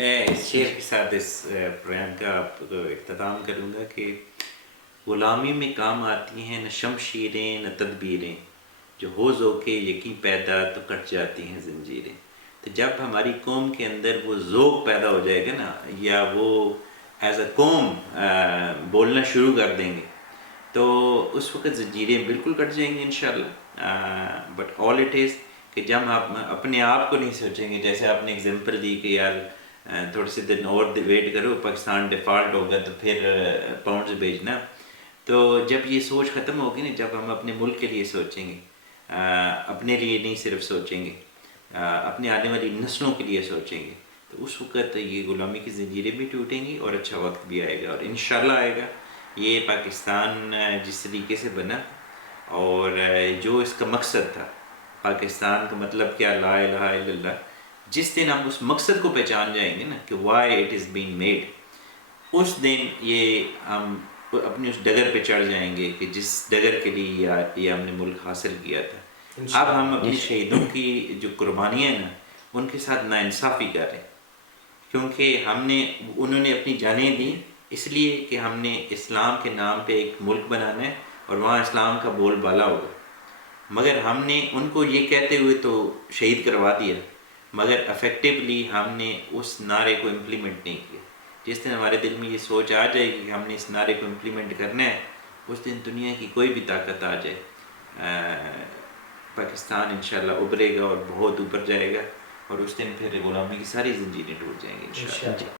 میں اس شعر کے ساتھ اس پروگرام کا آپ کو اختتام کروں گا کہ غلامی میں کام آتی ہیں نہ شمشیریں نہ تدبیریں، جو ہو ذوق یقین پیدا تو کٹ جاتی ہیں زنجیریں۔ تو جب ہماری قوم کے اندر وہ ذوق پیدا ہو جائے گا نا، یا وہ ایز اے قوم بولنا شروع کر دیں گے، تو اس وقت زنجیریں بالکل کٹ جائیں گی انشاءاللہ۔ بٹ آل اٹ از کہ جب آپ اپنے آپ کو نہیں سوچیں گے، جیسے آپ نے اگزامپل دی کہ یار تھوڑے سے دن اور ویٹ کرو، پاکستان ڈیفالٹ ہوگا تو پھر پاؤنڈز بھیجنا۔ تو جب یہ سوچ ختم ہوگی نا، جب ہم اپنے ملک کے لیے سوچیں گے، اپنے لیے نہیں صرف سوچیں گے، اپنے آنے والی نسلوں کے لیے سوچیں گے، تو اس وقت یہ غلامی کی زنجیریں بھی ٹوٹیں گی اور اچھا وقت بھی آئے گا، اور انشاءاللہ آئے گا۔ یہ پاکستان جس طریقے سے بنا اور جو اس کا مقصد تھا، پاکستان کا مطلب کیا، لا الہ الا اللہ، جس دن ہم اس مقصد کو پہچان جائیں گے نا کہ why it is being made, اس دن یہ ہم اپنی اس ڈگر پہ چڑھ جائیں گے کہ جس ڈگر کے لیے یہ ہم نے ملک حاصل کیا تھا۔ اب ہم اپنی شہیدوں کی جو قربانیاں ہیں نا، ان کے ساتھ ناانصافی کر رہے ہیں، کیونکہ انہوں نے اپنی جانیں دی اس لیے کہ ہم نے اسلام کے نام پہ ایک ملک بنانا ہے اور وہاں اسلام کا بول بالا ہوگا، مگر ہم نے ان کو یہ کہتے ہوئے تو شہید کروا دیا، مگر افیکٹولی ہم نے اس نعرے کو امپلیمنٹ نہیں کیا۔ جس دن ہمارے دل میں یہ سوچ آ جائے گی کہ ہم نے اس نعرے کو امپلیمنٹ کرنا ہے، اس دن دنیا کی کوئی بھی طاقت آ جائے، پاکستان انشاءاللہ ابھرے گا اور بہت اوپر جائے گا، اور اس دن پھر غلامی کی ساری زنجیریں ٹوٹ جائیں گی انشاءاللہ۔